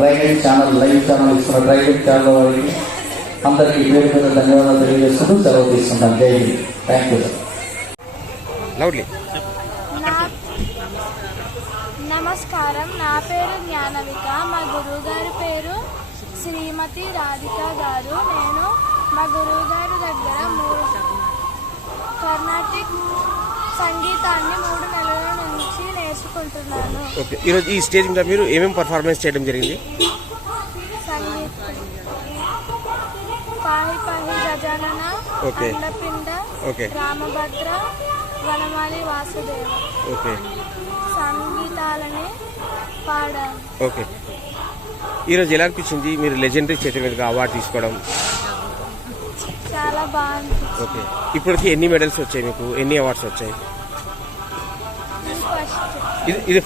Private channel live channel ఇస్తున్న private channel వారికి అందరికీ పేరు మీద ధన్యవాదాలు తెలియజేస్తూ సెలవు తీసుకుంటాం. జై హింద్. Thank you. నమస్కారం, నా పేరు జ్ఞానవిక. మా గురువు గారి పేరు శ్రీమతి రాధిక గారు. నేను మా గురువు గారి దగ్గర కర్ణాటిక్ సంగీతాన్ని 3 నెలల నుంచి నేర్చుకుంటున్నాను. ఓకే, ఈరోజు ఈ స్టేజ్ మీద మీరు ఏమేమి పర్ఫార్మెన్స్ చేయడం జరిగింది? పాహి పాహి గజానన, అండపిండ, రామభద్ర, వనమాలి వాసుదేవ సంగీతాలని పాడాను. ఓకే, ఈరోజు ఎలా అనిపించింది మీరు లెజెండరీ చేతి మీదుగా అవార్డు తీసుకోవడం? చాలా బాగుంది. ఓకే, ఇప్పటికి ఎన్ని మెడల్స్ వచ్చాయి మీకు? ఎన్ని అవార్డ్స్ వచ్చాయి? ఇది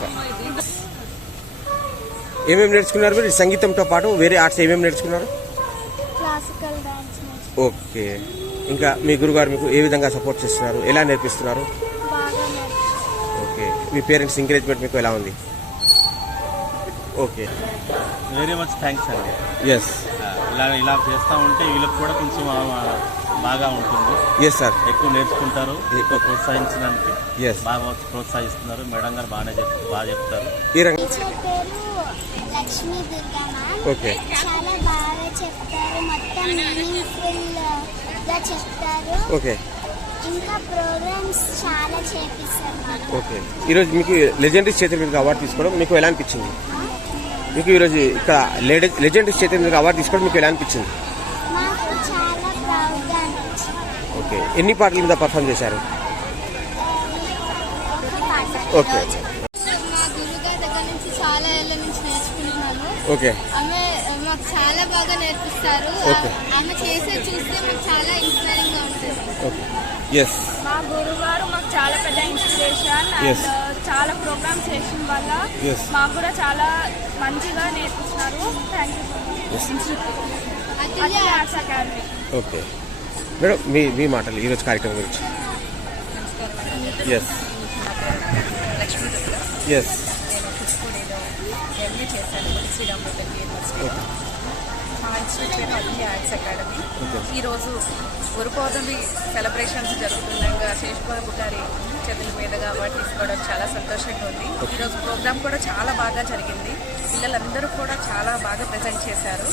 ఏమేమి నేర్చుకున్నారు మీరు? సంగీతంతో పాటు వేరే ఆర్ట్స్ ఏమేమి నేర్చుకున్నారు? Classical dance. ఓకే, ఇంకా మీ గురుగారు మీకు ఏ విధంగా సపోర్ట్ చేస్తున్నారు? ఎలా నేర్పిస్తున్నారు? ఓకే, మీ పేరెంట్స్ ఎంకరేజ్మెంట్ మీకు ఎలా ఉంది? ఓకే, వెరీ మచ్ థ్యాంక్స్ అండి. ఎస్, ఇలా చేస్తూ ఉంటే వీళ్ళకి కూడా కొంచెం బాగా ఉంటుంది. ఎస్ సార్, ఎక్కువ నేర్చుకుంటారు, ఎక్కువ ప్రోత్సహించడానికి బాగా ప్రోత్సహిస్తున్నారు. మేడం గారు బాగా చెప్తారు. ఈ రంగం లక్ష్మీ దుర్గా మ్యామ్ ఓకే చాలా బాగా చెప్తారు. మొత్తం మీనింగ్ఫుల్ గా చెప్తారు. ఓకే, ఇంకా ప్రోగ్రామ్స్ చాలా చేపిస్తారు. ఓకే, ఈరోజు మీకు లెజెండరీ చేతుల మీద అవార్డు తీసుకోవడం మీకు ఎలా అనిపించింది? మీకు ఈరోజు ఇక్కడ లెజెండరీ చేతుల మీద అవార్డు తీసుకోవడం మీకు ఎలా అనిపించింది? మాకు చాలా ప్రౌడ్గా అనిపించింది. ఓకే, ఎన్ని పాటల మీద పర్ఫామ్ చేశారు? ఓకే, మా గురుగారి దగ్గర నుంచి చాలా ఏళ్ళ నుంచి నేర్చుకుంటున్నాను. ఓకే, ఆమె మాకు చాలా బాగా నేర్పిస్తారు. ఆమె చేసే చూస్తే మాకు చాలా ఇన్స్పైరింగ్ గా ఉంటుంది. ఓకే, ఎస్, మా గురుగారు మాకు చాలా పెద్ద ఇన్స్పిరేషన్. చాలా ప్రోగ్రామ్స్ చేసిన వల్ల మాకు కూడా చాలా మంచిగా నేర్పిస్తున్నారు. Thank you. Atulya Arts Academy. Okay madam, మీ మాటలు ఈరోజు కార్యక్రమం గురించి. ఎస్ ఎస్, ఎంఏ చేశాను శ్రీరామపల్లి యూనివర్సిటీలో. మా ఇన్స్టిట్యూట్ పేరు అతుల్య ఆర్ట్స్ అకాడమీ. ఈరోజు గురు పౌర్ణమి సెలబ్రేషన్స్ జరుగుతుండగా శేషబాబు గారి చేతుల మీదుగా అవార్డు తీసుకోవడం చాలా సంతోషంగా ఉంది. ఈరోజు ప్రోగ్రామ్ కూడా చాలా బాగా జరిగింది. పిల్లలందరూ కూడా చాలా బాగా ప్రజెంట్ చేశారు.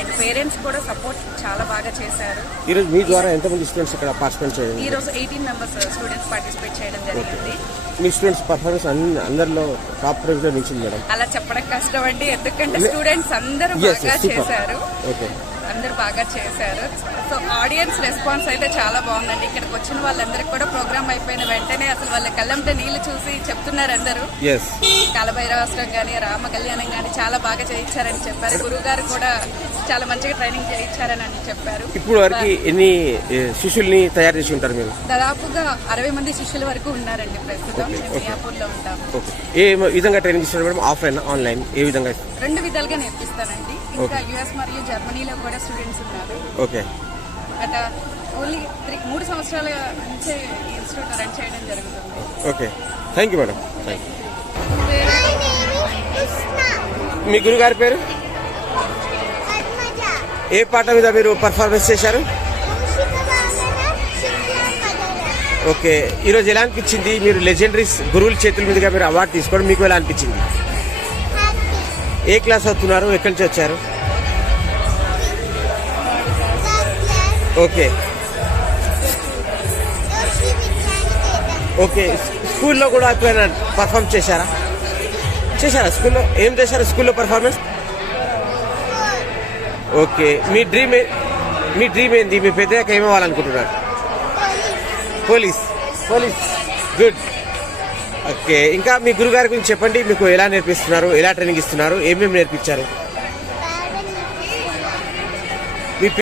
అండ్ పేరెంట్స్ కూడా సపోర్ట్ చాలా బాగా చేశారు. ఈరోజు మీ ద్వారా ఎంతమంది స్టూడెంట్స్ ఇక్కడ పార్టిసిపేట్ చేయాలి? ఈరోజు 18 మెంబర్స్ స్టూడెంట్స్ పార్టిసిపేట్ చేయడం జరిగింది. మీ స్టూడెంట్స్ పర్ఫార్మెన్స్ అందరిలో టాప్ ప్రైజ్ లో నిలిచింది మేడం? అలా చెప్పడం కష్టం అండి, ఎందుకంటే స్టూడెంట్స్ అందరూ బాగా చేశారు. అందరూ బాగా చేశారు. సో ఆడియన్స్ రెస్పాన్స్ అయితే చాలా బాగుందండి. ఇక్కడికి వచ్చిన వాళ్ళందరికీ కూడా ప్రోగ్రామ్ అయిపోయిన వెంటనే అసలు వాళ్ళ కళ్ళంటే నీళ్లు చూసి చెప్తున్నారు అందరూ. కాలభైరవాష్టం కానీ రామ కళ్యాణం కానీ చాలా బాగా చేయించారని చెప్పారు. గురువు గారు కూడా చాలా మంచిగా ట్రైనింగ్ చేయించారని చెప్పారు. ఇప్పుడు వరకు ఎన్ని శిష్యుల్ని తయారు చేసి ఉంటారు మీరు? దాదాపుగా 60 మంది శిష్యుల వరకు ఉన్నారండి. ప్రస్తుతం మియాపూర్లో ఉంటాము. ఏ విధంగా ట్రైనింగ్ ఇస్తున్నారు మేడం? ఆఫ్లైన్, ఆన్లైన్, ఏ విధంగా? 2 విధాలుగా నేర్పిస్తానండి. ఇంకా యుఎస్ మరియు జర్మనీలో కూడా స్టూడెంట్స్ ఉన్నారు. ఓకే, గత ఓన్లీ 3 సంవత్సరాల నుంచే ఈ ఇన్స్టిట్యూట్ రన్ చేయడం జరుగుతుంది. Okay, thank you madam. మీ గురుగారి పేరు? ఏ పాట మీద మీరు పర్ఫార్మెన్స్ చేశారు? ఓకే, ఈరోజు ఎలా అనిపించింది మీరు లెజెండరీ గురువుల చేతుల మీదుగా మీరు అవార్డు తీసుకోవడం మీకు ఎలా అనిపించింది? ఏ క్లాస్ అవుతున్నారు? ఎక్కడి నుంచి వచ్చారు? ఓకే ఓకే, స్కూల్లో కూడా ఎప్పుడైనా పర్ఫార్మ్ చేశారా? స్కూల్లో ఏం చేశారు? స్కూల్లో పర్ఫార్మెన్స్? ఓకే, మీ డ్రీమ్ ఏంది? మీ పెద్దయ్యాక ఏమవ్వాలనుకుంటున్నారు? పోలీస్. గుడ్. ఓకే, ఇంకా మీ గురుగారి గురించి చెప్పండి. మీకు ఎలా నేర్పిస్తున్నారు? ఎలా ట్రైనింగ్ ఇస్తున్నారు? ఏమేమి నేర్పించారు?